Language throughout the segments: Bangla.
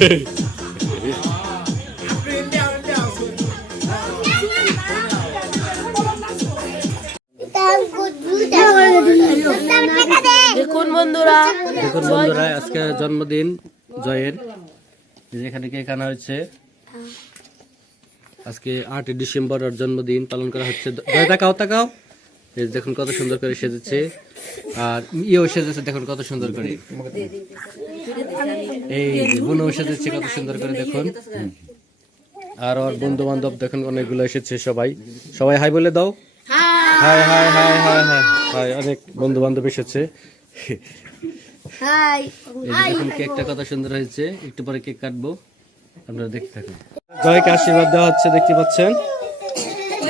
দেখুন বন্ধুরা আজকে জন্মদিন জয়ের, যেখানে কেক আনা হয়েছে। আজকে 8 ডিসেম্বর ওর জন্মদিন পালন করা হচ্ছে। জয় তাকাও তাকাও, এই দেখুন কত সুন্দর করে সেজেছে, আর ইয়েও সেজেছে দেখুন কত সুন্দর করে। এই বোনও সেজেছে কত সুন্দর করে দেখুন। আর ওর বন্ধু বান্ধব দেখুন অনেকগুলো এসেছে, সবাই সবাই হাই বলে দাও। High high high high high high, অনেক বন্ধু বান্ধব এসেছে। দেখুন কেকটা কত সুন্দর হয়েছে, একটু পরে কেক কাটবো, আপনারা দেখতে থাকুন। জয়কে আশীর্বাদ দেওয়া হচ্ছে, দেখতে পাচ্ছেন।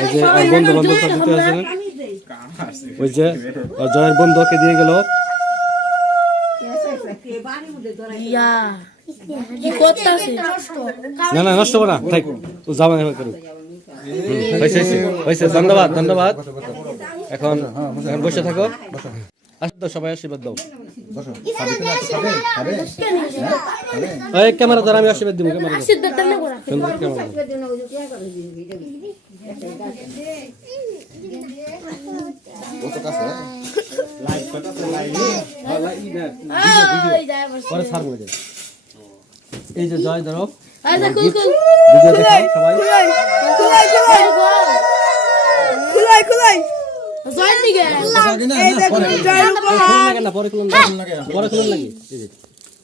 এই যে বন্ধু বান্ধব দিতে আছে, ওই যে জয়ের বন্ধুকে দিয়ে গেল। না না নষ্ট না, থাক তো যাবা করুক। হয়েছে, ধন্যবাদ ধন্যবাদ। এখন বসে থাকো, আসো সবাই আশীর্বাদ দাও। ক্যামেরা দ্বারা আমি আশীর্বাদ দিব। ক্যামেরা এই যে জয় ধরো,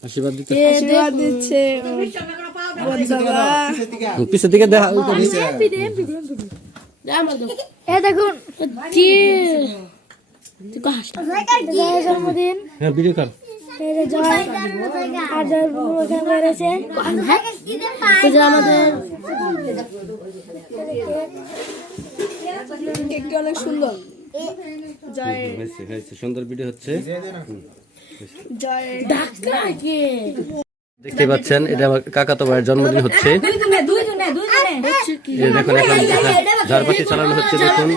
আশীর্বাদ দিচ্ছে পিছের দিকে দেখা। দেখুন জন্মদিন ভিডিও কর। অনেক সুন্দর সুন্দর ভিডিও হচ্ছে। দেখতে পাচ্ছেন এটা আমার কাকাতো ভাইয়ের জন্মদিন হচ্ছে। দেখুন এখন ঝাড়বাতি চালানো হচ্ছে, দেখুন।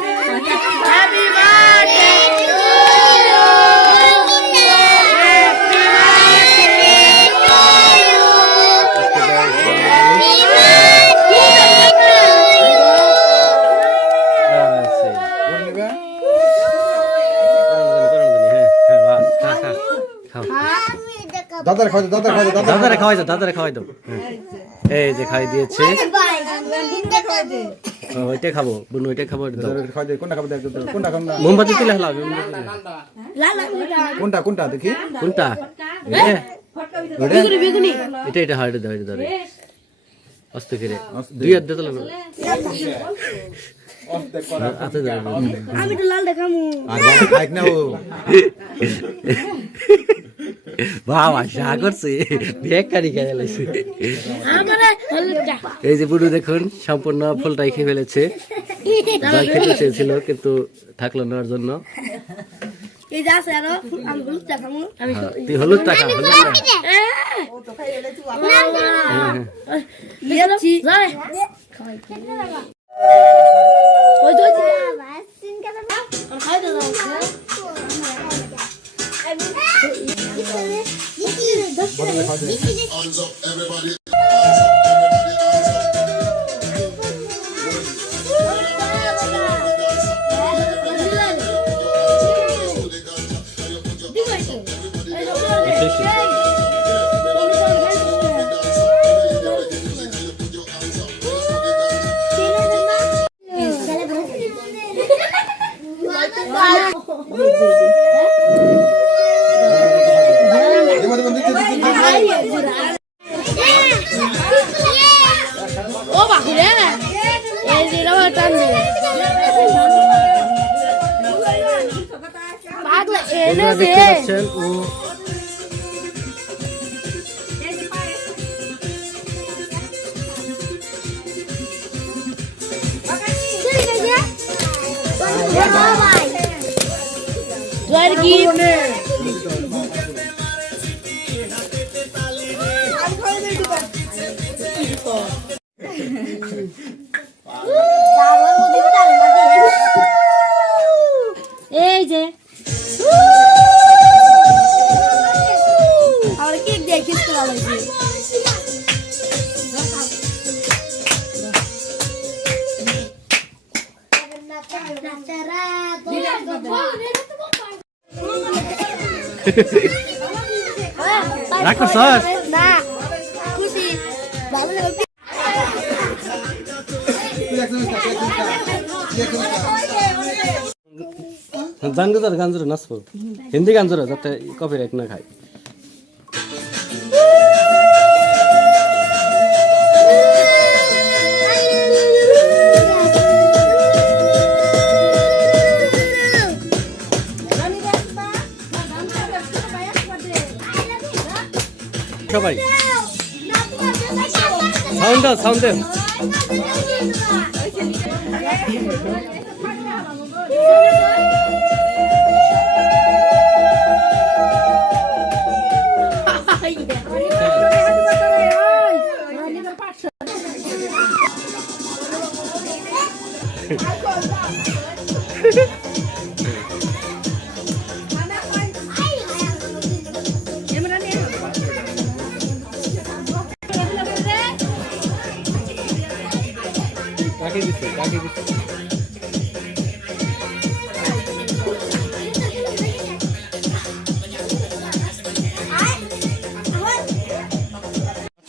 দাদারে খাওয়াই দাও। এই যে খাই দিয়েছে, ওইটা খাবো বোন, ওইটা খাবো। মোমবাতি তুলে হলাম, কোনটা দেখি, কোনটা এটা এটা হাইটে দাও, এটা ধরে আস্তে করে 2 হাত দিতে লাগবে। আমি তো লাল দেখামু বাবা যা করছে, বেকারি খেয়ে ফেলেছে। এই যে বুড়ো দেখুন সম্পূর্ণ ফুলটাই খেয়ে ফেলেছে। জল খেতে চেয়েছিল কিন্তু থাকলো না, ওর জন্য। তুই হলুদ টাকা দেখতে পাচ্ছেন। ও এই যে আমার কেক দিয়ে কিস করা হয়েছে। রাগ করছস? না খুশি ভালো লাগবে জান গো গান জোরে নাচবো হিন্দি গান জোরে যাতে কপিরাইট না খায় সবাই সাউন্ড দাও সাউন্ড দেন কাকে দিচ্ছে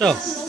আচ্ছা